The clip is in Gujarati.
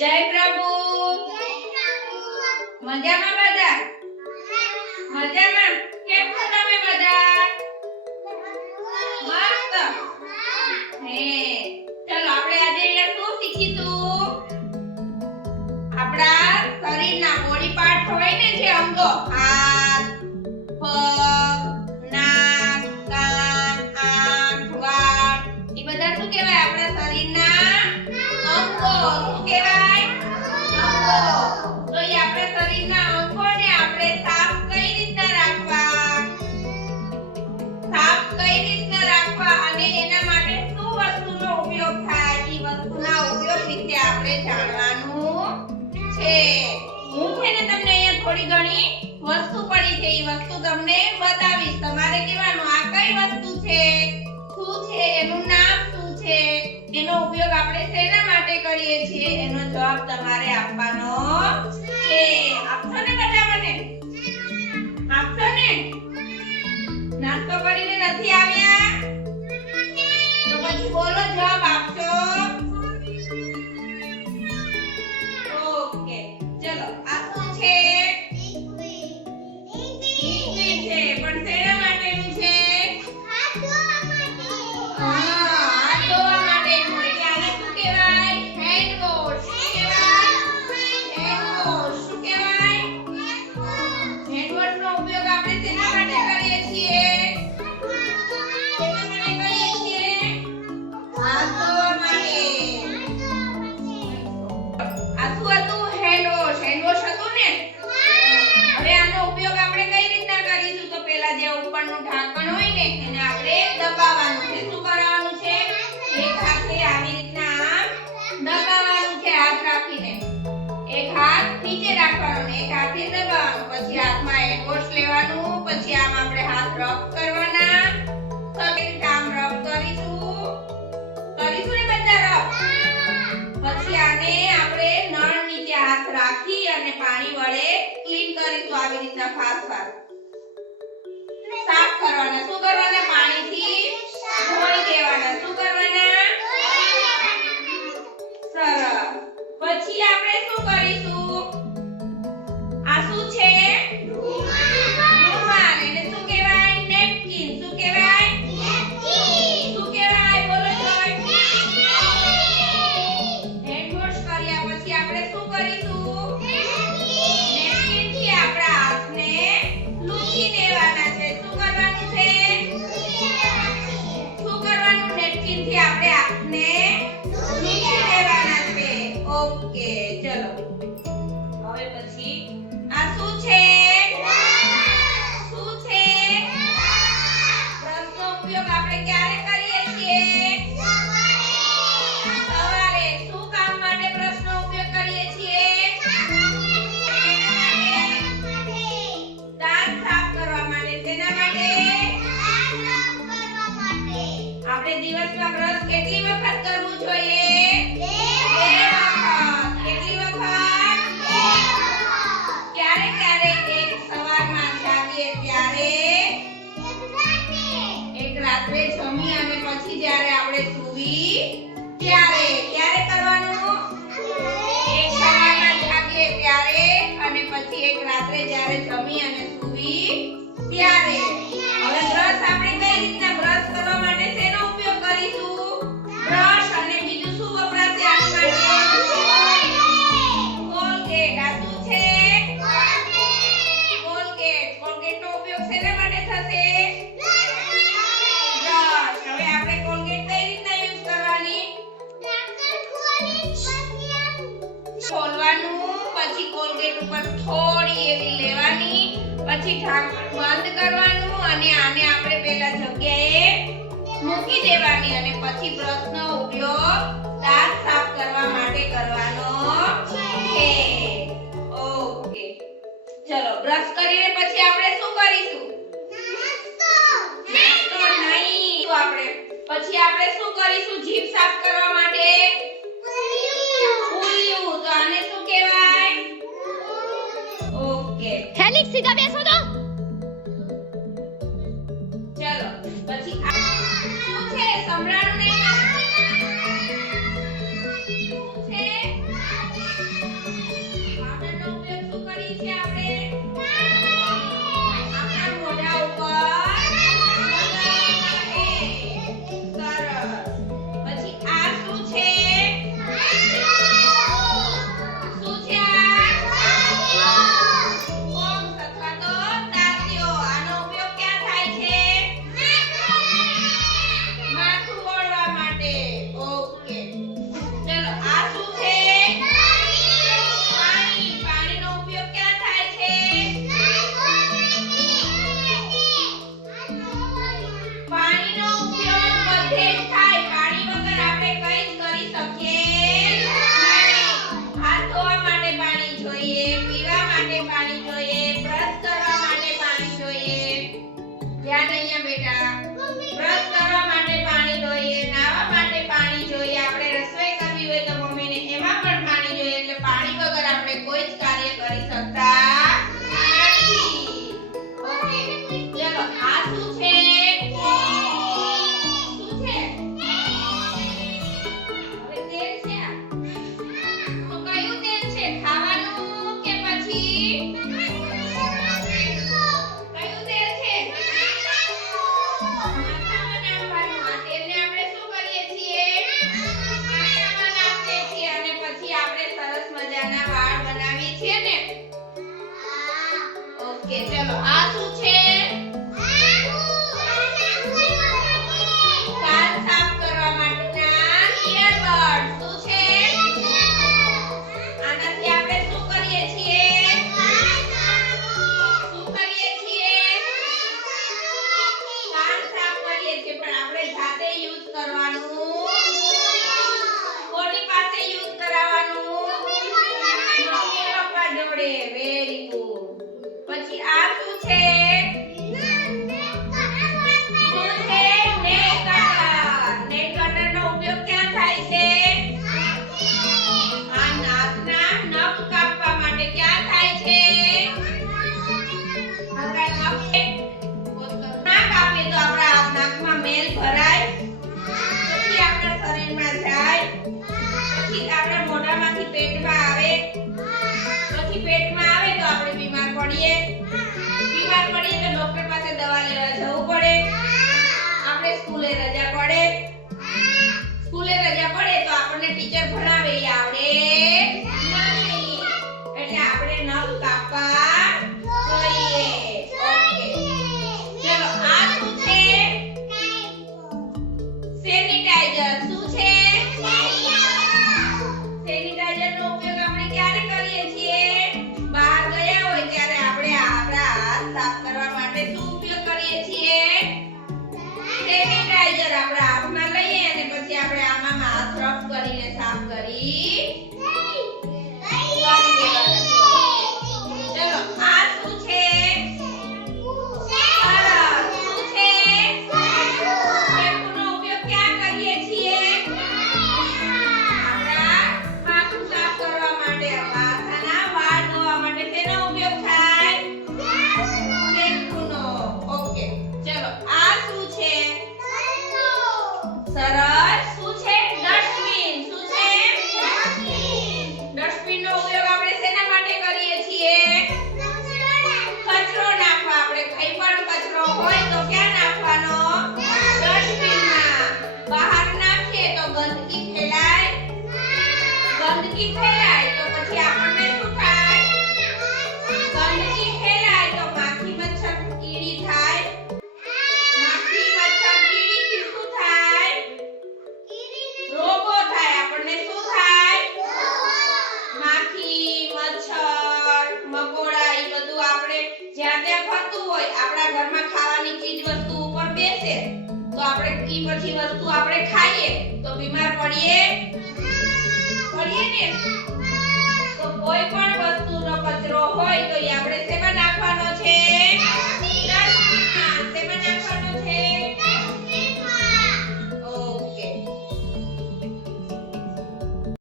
જય પ્રભુ. મજામાં બધા? મજામાં. કેમ છો તમે બધા? મસ્ત. હે ચલો આપણે આજે શું શીખીશું? આપણા શરીરના બોડી પાર્ટ હોય ને જે અંગો, હાથ, પગ, નાક, કાન, આંખ, વાળ, એ બધા શું કહેવાય? આપણા શરીરના અંગો. શું કહેવાય? અંગો. તો એ આપણા શરીરના અંગોને આપણે સાફ કઈ રીતના રાખવા? સાફ કઈ રીતના રાખવા અને એના માટે શું વસ્તુનો ઉપયોગ થાય? એ વસ્તુના ઉપયોગ વિશે આપણે જાણવાનું છે. હું છે ને તમને અહીંયા થોડી ઘણી વસ્તુ પડી છે, એ વસ્તુ તમને બતાવીશ. તમારે કહેવાનું આ કઈ વસ્તુ છે, શું છે, એનું નામ શું છે, એનો ઉપયોગ આપણે શેના માટે કરીએ છીએ, એનો જવાબ તમારે આપવાનો છે. આપશો ને બધા મને? આપશો ને? નાસ્તો કરીને નથી આવ્યા? તો પછી બોલો, જવાબ આપશો? ઓકે ચલો. આ શું છે? લિક્વિડ છે. પણ શેના માટેનું છે? હાથ ધોવા માટેનું. એટલે આને શું કહેવાય? Hand wash. શું કહેવાય? Hand wash. શું કહેવાય? હેન્ડ વોશનો ઉપયોગ આપણે શેના માટે કરીએ છીએ? શેના માટે કરીએ છીએ? હાથ ધોવા માટે. આ શું હતું? Hand wash. હેન્ડ વોશ હતું ને? હવે આનો ઉપયોગ આપણે કઈ રીતના કરીશું? તો પહેલા જે ઉપરનું ઢાંકણ હોય ને એને આપણે દબાવવાનું છે. શું કરવાનું છે? એક હાથે આવી રીતના આમ દબાવવાનું છે, હાથ રાખીને. એક હાથ નીચે રાખવાનો ને એક હાથે દબાવવાનું. પછી હાથમાં હેન્ડ વોશ લેવાનું. પછી આમ આપણે હાથ રબ કરવાના. સબે રીતે આમ રબ કરીશું ને બધા રબ. પછી આને આપણે નળ નીચે હાથ રાખી અને પાણી વડે ક્લીન કરીશું. આવી રીતના ફાસ્ટ સાફ કરવાના. શું કરવાના? પાણીથી ધોઈ દેવાના. શું કરવાના? સરસ. પછી આપણે શું કરીશું? આ શું છે? રૂમાલ. એને શું કહેવાય? નેપકિન. શું કહેવાય? શું કહેવાય? બોલો જોઈ. હેન્ડ વોશ કર્યા પછી આપણે શું કરીશું? નેપકિનથી આપણા હાથને લૂછી દેવાના છે. શું કરવાનું છે? શું કરવાનું? નેપકિનથી આપણે હાથને લૂછી દેવાના છે. ઓકે ચલો. હવે પછી આ શું છે? શું છે? બ્રશનો ઉપયોગ આપણે ક્યારે કરીએ છીએ? સવારે. શું કામ માટે બ્રશનો ઉપયોગ કરીએ છીએ? દાંત સાફ કરવા માટે. શેના માટે? આપણે દિવસમાં બ્રશ કેટલી વખત કરવું જોઈએ? 2 વખત. કેટલી વખત? ક્યારે ક્યારે? એક સવારમાં જાગીએ ત્યારે, એક રાત્રે જમી અને પછી જ્યારે આપણે સૂવી ત્યારે. ક્યારે કરવાનું? એક સવારમાં જાગીએ ત્યારે અને પછી એક રાત્રે જ્યારે જમી અને સૂવી ત્યારે. હવે બ્રશ આપણે કઈ રીતના બ્રશ કરવા માટે શેનો ઉપયોગ કરીશું? બ્રશ અને બીજું શું વપરાશે આની માટે? કોલગેટ. આ શું છે? કોલગેટ. કોલગેટનો ઉપયોગ શેના માટે થશે? બ્રશ. હવે આપણે કોલગેટ કઈ રીતના યુઝ કરવાની? ખોલવાનું. પછી કોલગેટ ઉપર થોડી એવી લેવાની. પછી ઢાંકણ બંધ કરવાનું અને આને આપણે પહેલા જગ્યાએ મૂકી દેવાની અને પછી બ્રશનો ઉપયોગ દાંત સાફ કરવા માટે કરવાનો છે. ઓકે ચલો. બ્રશ કરીને પછી આપણે શું કરીશું? નાસ્તો નહીં. તો આપણે પછી આપણે શું કરીશું? જીભ સાફ કરવા માટે ઉલિયું. તો આને શું કહેવાય? ઓકે હેલિક્સ સીધા બેસો તો. ચલો. પછી આ શું છે? સંભળાણું નહીં. શું છે? ચલો આ શું છે? કાન સાફ કરવા માટેના ઇયરબડ. શું છે? આનાથી આપણે શું કરીએ છીએ? શું કરીએ છીએ? કાન સાફ કરીએ છીએ, પણ આપણે જાતે યુઝ કરવાનું. કોની પાસે યુઝ કરાવવાનું? મમ્મી પપ્પા જોડે. Very good. પછી આ શું છે? શું છે? Nail cutter. નેલ કટરનો ઉપયોગ ક્યાં થાય છે? આ નાખના નખ કાપવા માટે ક્યાં થાય છે? આપણા નખે ના કાપીએ તો આપણા નાકમાં મેલ ભરાય, પછી આપણા શરીરમાં જાય, પછી આપણા મોઢામાંથી પેટમાં આવે, પછી પેટમાં આવે તો આપણે બીમાર પડીએ. બીમાર પડીએ તો ડોક્ટર પાસે દવા લેવા જવું પડે. આપણે સ્કૂલે રજા પડે. સ્કૂલે રજા પડે તો આપણને ટીચર ભણાવે એ આવડે નહીં. એટલે આપણે નખ કાપવા જોઈએ. ઓકે. ચલો આ શું છે? સેનિટાઈઝર. શું છે? સેનિટાઈઝરનો ઉપયોગ આપણે ક્યારે કરીએ છીએ? બહાર ગયા હોય ત્યારે આપણે આપણા હાથ સાફ કરવા માટે શું ઉપયોગ કરીએ છીએ? સેનિટાઈઝર આપણા હાથમાં લઈએ અને પછી આપણે આમાં હાથ રબ કરીને સાફ કરી દેવાના છે. ચલો આ શું છે? સરસ. શું છે? શેમ્પૂનો ઉપયોગ ક્યાં કરીએ છીએ? આપણા માથું સાફ કરવા માટે, માથાના વાળ ધોવા માટે તેનો ઉપયોગ થાય? શેમ્પૂનો. ઓકે. ચલો આ શું છે? સરસ. શું છે? ડસ્ટબિન. શું છે? ડસ્ટબિનનો ઉપયોગ આપણે શેના માટે કરીએ છીએ? કચરો નાખવા. આપણે કંઈ પણ કચરો હોય તો ક્યાં નાખવાનો? ડસ્ટબિનમાં. બહાર નાખીએ તો ગંદકી ફેલાય. ગંદકી ફેલાય તો પછી આપણને શું થાય? ગંદકી ફેલાય તો માખી મચ્છર કીડી થાય. માખી મચ્છર કીડીથી શું થાય? રોગો થાય. આપણને શું થાય? માખી મચ્છર મકોડા એ બધું આપણે જ્યાં ત્યાં ફરતું હોય, આપણા ઘરમાં ખાવાની ચીજ વસ્તુ ઉપર બેસે તો આપણે ઈ પછી વસ્તુ આપણે ખાઈએ તો બીમાર પડીએ ને. તો કોઈ પણ